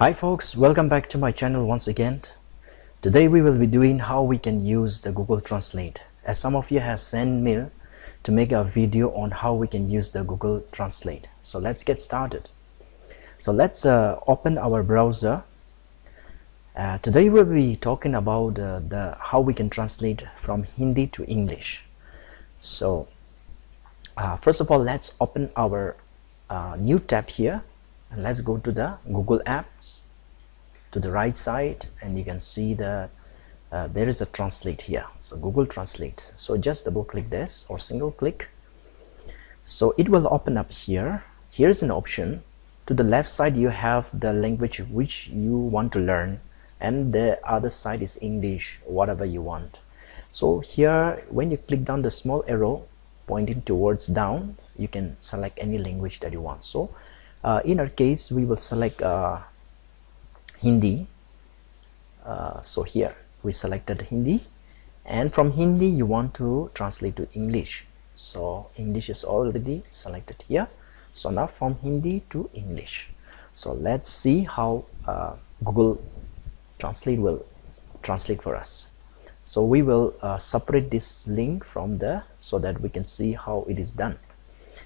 Hi folks, welcome back to my channel once again. Today we will be doing how we can use the Google Translate, as some of you have sent me to make a video on how we can use the Google Translate. So let's get started. So let's open our browser. Today we'll be talking about how we can translate from Hindi to English. So first of all, let's open our new tab here, and let's go to the Google Apps to the right side, and you can see that there is a translate here. So Google Translate. So just double click this or single click. So it will open up here. Here's an option. To the left side you have the language which you want to learn, and the other side is English, whatever you want. So here when you click down the small arrow pointing towards down, you can select any language that you want. So in our case we will select Hindi. So here we selected Hindi, and from Hindi you want to translate to English. So English is already selected here. So now from Hindi to English. So let's see how Google Translate will translate for us. So we will separate this link from so that we can see how it is done.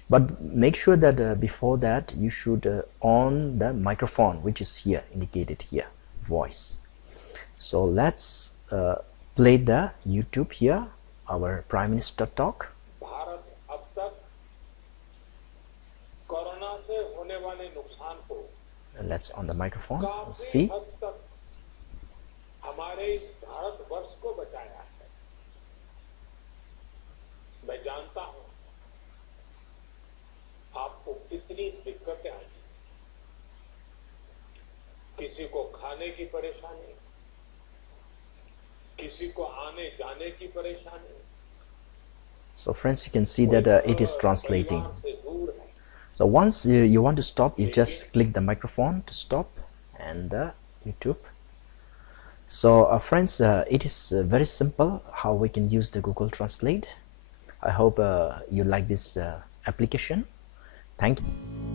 But make sure that before that you should on the microphone, which is here indicated here, voice. So let's play the YouTube here, our Prime Minister talk. Bharat अब तक corona से होने वाले नुकसान को Let's on the microphone. काफी See. हद तक हमारे इस भारतवर्ष को बचाया है। मैं जानता हूं आपको कितनी दिक्कतें आई, किसी को खाने की परेशानी, किसी को आने जाने की परेशानी। So friends, you can see that it is translating. So once you want to stop, you just click the microphone to stop and YouTube. So friends, it is very simple how we can use the Google Translate. I hope you like this application. Thank you.